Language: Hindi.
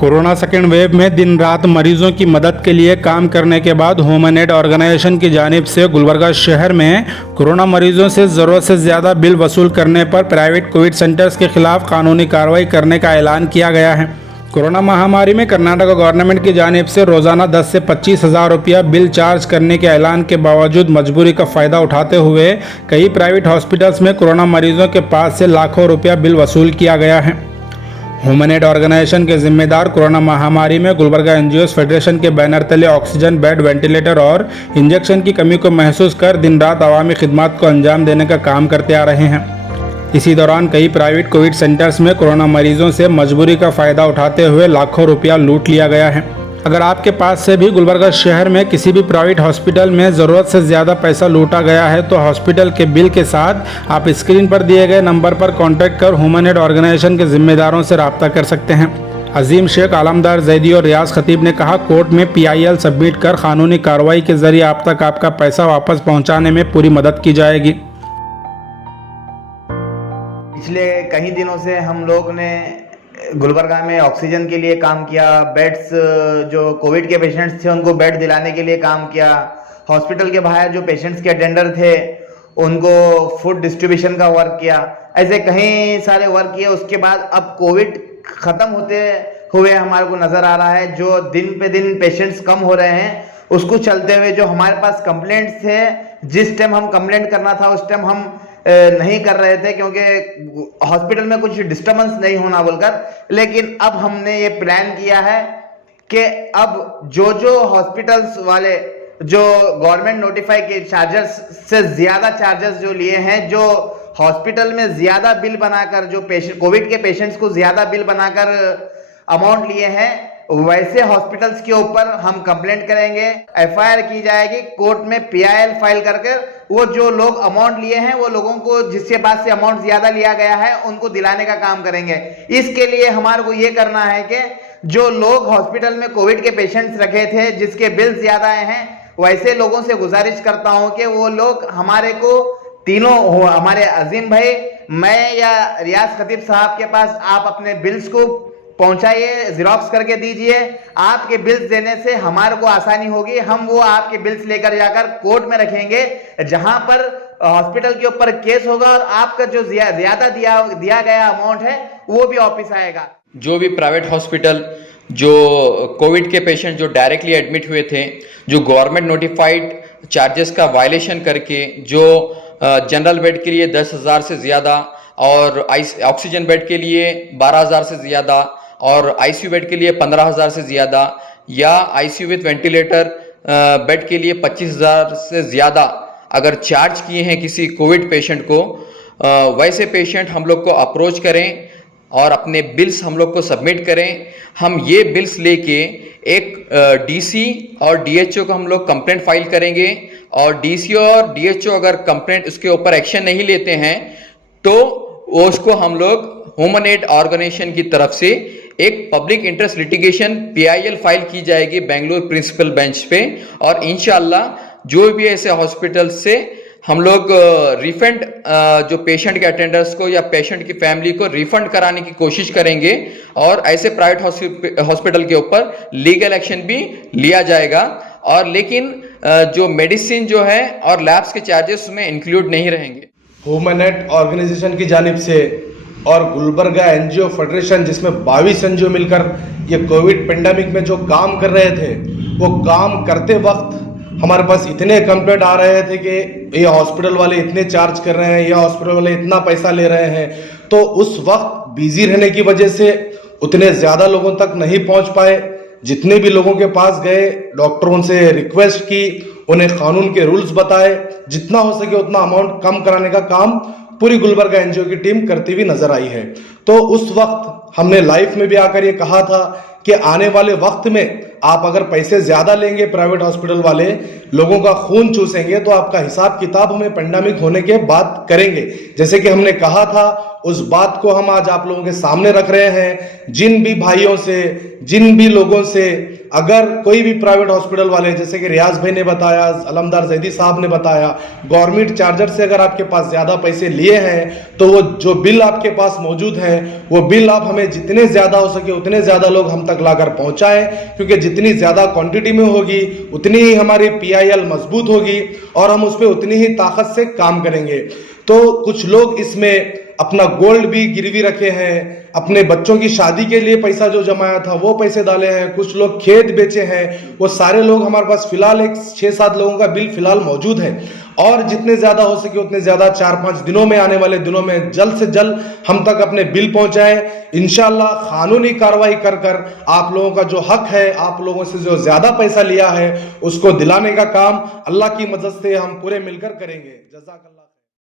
कोरोना सेकेंड वेव में दिन रात मरीजों की मदद के लिए काम करने के बाद ह्यूमन एड ऑर्गेनाइजेशन की जानिब से गुलबर्गा शहर में कोरोना मरीजों से ज़रूरत से ज़्यादा बिल वसूल करने पर प्राइवेट कोविड सेंटर्स के खिलाफ कानूनी कार्रवाई करने का ऐलान किया गया है। कोरोना महामारी में कर्नाटक गवर्नमेंट की जानिब से रोज़ाना 10 से 25 हज़ार रुपया बिल चार्ज करने के ऐलान के बावजूद मजबूरी का फ़ायदा उठाते हुए कई प्राइवेट हॉस्पिटल्स में कोरोना मरीजों के पास से लाखों रुपया बिल वसूल किया गया है। ह्यूमन एड ऑर्गेनाइजेशन के जिम्मेदार कोरोना महामारी में गुलबर्गा एनजीओस फेडरेशन के बैनर तले ऑक्सीजन बेड, वेंटिलेटर और इंजेक्शन की कमी को महसूस कर दिन रात अवामी खिदमात को अंजाम देने का काम करते आ रहे हैं। इसी दौरान कई प्राइवेट कोविड सेंटर्स में कोरोना मरीजों से मजबूरी का फ़ायदा उठाते हुए लाखों रुपया लूट लिया गया है। अगर आपके पास से भी गुलबर्गा शहर में किसी भी प्राइवेट हॉस्पिटल में ज़रूरत से ज़्यादा पैसा लूटा गया है तो हॉस्पिटल के बिल के साथ आप स्क्रीन पर दिए गए नंबर पर कॉन्टैक्ट कर ह्यूमन एड ऑर्गेनाइजेशन के जिम्मेदारों से रब्ता कर सकते हैं। अजीम शेख, आलमदार जैदी और रियाज खतीब ने कहा, कोर्ट में PIL सबमिट कर कानूनी कार्रवाई के जरिए आप तक आपका पैसा वापस पहुँचाने में पूरी मदद की जाएगी। पिछले कई दिनों से हम लोग ने गुलबर्गा में ऑक्सीजन के लिए काम किया, बेड्स जो कोविड के पेशेंट्स थे उनको बेड दिलाने के लिए काम किया, हॉस्पिटल के बाहर जो पेशेंट्स के अटेंडर थे उनको फूड डिस्ट्रीब्यूशन का वर्क किया, ऐसे कई सारे वर्क किए। उसके बाद अब कोविड खत्म होते हुए हमारे को नजर आ रहा है, जो दिन पे दिन पेशेंट्स कम हो रहे हैं, उसको चलते हुए जो हमारे पास कंप्लेंट्स थे, जिस टाइम हम कंप्लेंट करना था उस टाइम हम नहीं कर रहे थे क्योंकि हॉस्पिटल में कुछ डिस्टर्बेंस नहीं होना बोलकर, लेकिन अब हमने ये प्लान किया है कि अब जो हॉस्पिटल्स वाले जो गवर्नमेंट नोटिफाई के चार्जेस से ज्यादा चार्जेस जो लिए हैं, जो हॉस्पिटल में ज्यादा बिल बनाकर, जो पेशेंट कोविड के पेशेंट्स को ज्यादा बिल बनाकर अमाउंट लिए हैं, वैसे हॉस्पिटल्स के ऊपर हम कंप्लेंट करेंगे, FIR की जाएगी, कोर्ट में PIL फाइल करके वो जो लोग अमाउंट लिए हैं वो लोगों को जिसके पास से अमाउंट ज्यादा लिया गया है उनको दिलाने का काम करेंगे। इसके लिए हमारे को ये करना है कि जो लोग हॉस्पिटल में कोविड के पेशेंट्स रखे थे जिसके बिल ज्यादा आए हैं, वैसे लोगों से गुजारिश करता हूं कि वो लोग हमारे को तीनों हो, हमारे अजीम भाई, मैं या रियाज खतीब साहब के पास आप अपने बिल्स को पहुंचाइए, जिरोक्स करके दीजिए। आपके बिल्स देने से हमारे को आसानी होगी, हम वो आपके बिल्स लेकर जाकर कोर्ट में रखेंगे जहां पर हॉस्पिटल के ऊपर केस होगा और आपका जो ज्यादा दिया गया अमाउंट है वो भी वापिस आएगा। जो भी प्राइवेट हॉस्पिटल जो कोविड के पेशेंट जो डायरेक्टली एडमिट हुए थे, जो गवर्नमेंट नोटिफाइड चार्जेस का वायलेशन करके जो जनरल बेड के लिए 10,000 से ज़्यादा और ऑक्सीजन बेड के लिए 12,000 से ज़्यादा और ICU बेड के लिए 15,000 से ज़्यादा या ICU विथ वेंटिलेटर बेड के लिए 25,000 से ज़्यादा अगर चार्ज किए हैं किसी कोविड पेशेंट को, वैसे पेशेंट हम लोग को अप्रोच करें और अपने बिल्स हम लोग को सबमिट करें। हम ये बिल्स लेके एक DC और DHO को हम लोग कंप्लेंट फाइल करेंगे और DC और DHO अगर कंप्लेंट उसके ऊपर एक्शन नहीं लेते हैं तो उसको हम लोग ह्यूमन एड ऑर्गेनाइजेशन की तरफ से एक public interest litigation PIL file की जाएगी बेंगलुरु प्रिंसिपल बेंच पे, और इंशाल्लाह जो भी ऐसे हॉस्पिटल से हम लोग रिफंड जो पेशेंट के अटेंडर्स को या पेशेंट की फैमिली को रिफंड कराने की कोशिश करेंगे और ऐसे प्राइवेट हॉस्पिटल के ऊपर लीगल एक्शन भी लिया जाएगा। और लेकिन जो मेडिसिन जो है और लैब्स के चार्जेस उसमें इंक्लूड नहीं रहेंगे। ह्यूमन एड ऑर्गेनाइजेशन की जानिब से और गुलबर्गा NGO फेडरेशन जिसमें 22 NGO मिलकर ये कोविड पेंडेमिक में जो काम कर रहे थे, वो काम करते वक्त हमारे पास इतने कंप्लेंट आ रहे थे कि ये हॉस्पिटल वाले इतने चार्ज कर रहे हैं, ये हॉस्पिटल वाले इतना पैसा ले रहे हैं, तो उस वक्त बिजी रहने की वजह से उतने ज़्यादा लोगों तक नहीं पहुंच पाए। जितने भी लोगों के पास गए, डॉक्टरों से रिक्वेस्ट की, उन्हें कानून के रूल्स बताए, जितना हो सके उतना अमाउंट कम कराने का काम पूरी गुलबर्गा NGO की टीम करती हुई नजर आई है। तो उस वक्त हमने लाइफ में भी आकर ये कहा था कि आने वाले वक्त में आप अगर पैसे ज्यादा लेंगे, प्राइवेट हॉस्पिटल वाले लोगों का खून चूसेंगे, तो आपका हिसाब किताब हमें पेंडेमिक होने के बाद करेंगे। जैसे कि हमने कहा था, उस बात को हम आज आप लोगों के सामने रख रहे हैं। जिन भी भाइयों से, जिन भी लोगों से अगर कोई भी प्राइवेट हॉस्पिटल वाले, जैसे कि रियाज भाई ने बताया, अलमदार जैदी साहब ने बताया, गवर्नमेंट चार्जर से अगर आपके पास ज्यादा पैसे लिए हैं, तो वो जो बिल आपके पास मौजूद है, वो बिल आप हमें जितने ज्यादा हो सके उतने ज्यादा लोग हम तक लाकर पहुंचाएं, क्योंकि जितनी ज्यादा क्वांटिटी में होगी उतनी ही हमारी PIL मजबूत होगी और हम उस पर उतनी ही ताकत से काम करेंगे। तो कुछ लोग इसमें अपना गोल्ड भी गिरवी रखे हैं, अपने बच्चों की शादी के लिए पैसा जो जमाया था वो पैसे डाले हैं, कुछ लोग खेत बेचे हैं। वो सारे लोग हमारे पास फिलहाल एक 6-7 लोगों का बिल फिलहाल मौजूद है और जितने ज्यादा हो सके उतने ज्यादा 4-5 दिनों में, आने वाले दिनों में जल्द से जल्द हम तक अपने बिल पहुंचाए। इंशाल्लाह कानूनी कार्रवाई कर कर आप लोगों का जो हक है, आप लोगों से जो ज्यादा पैसा लिया है, उसको दिलाने का काम अल्लाह की मदद से हम पूरे मिलकर करेंगे। जज़ाकल्लाह।